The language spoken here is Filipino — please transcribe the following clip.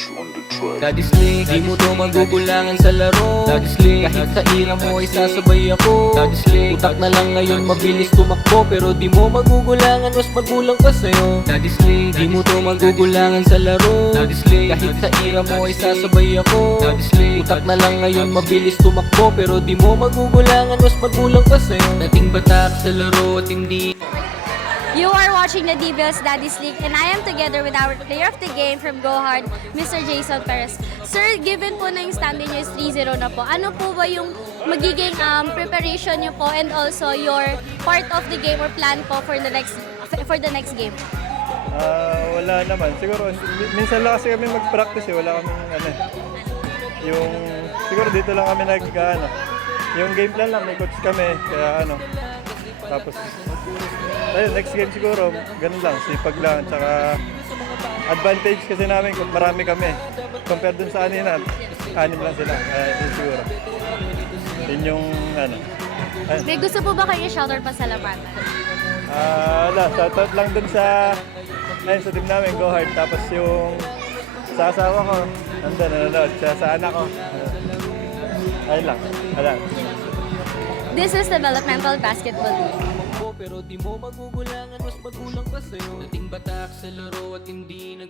Flash on the track. Daddy Slick, di mo to magugulangan sa laro. Daddy Slick, kahit sa ira mo ay sasabay ako. Daddy Slick, utak na lang ngayon mabilis tumakbo, pero di mo magugulangan, mas magulang pa sa'yo. Daddy Slick, di mo to magugulangan sa laro. Daddy Slick, kahit sa ira mo ay sasabay ako. Daddy Slick, utak na lang ngayon mabilis tumakbo, pero di mo magugulangan, mas magulang pa sa'yo. Dating batak sa laro at hindi. You are watching the DBL's Daddy Slick, and I am together with our player of the game from Go Hard, Mr. Jason Perez. Sir, given po na yung standing nyo is 3-0 na po, ano po ba yung magiging preparation nyo po and also your part of the game or plan po for the next game? Wala naman. Siguro, minsan lang kasi kami mag-practice wala kami yung, siguro dito lang kami yung game plan lang, may coach kami, kaya tapos, ayun, next game siguro, ganun lang, sipag lang, tsaka advantage kasi namin kung marami kami. Compared dun sa kanina, 6 lang sila, yun siguro. Yun yung, ayun. May gusto po ba kayo i-shoutout pa sa labanan? Shoutout lang dun sa team namin, Go Hard. Tapos yung sa asawa ko, nanonood. Sa anak ko. Ayun lang. Wala. This is Developmental Basketball League. Pero di mo magugulangan, mas magulang pa sa'yo. Dating batak sa laro at hindi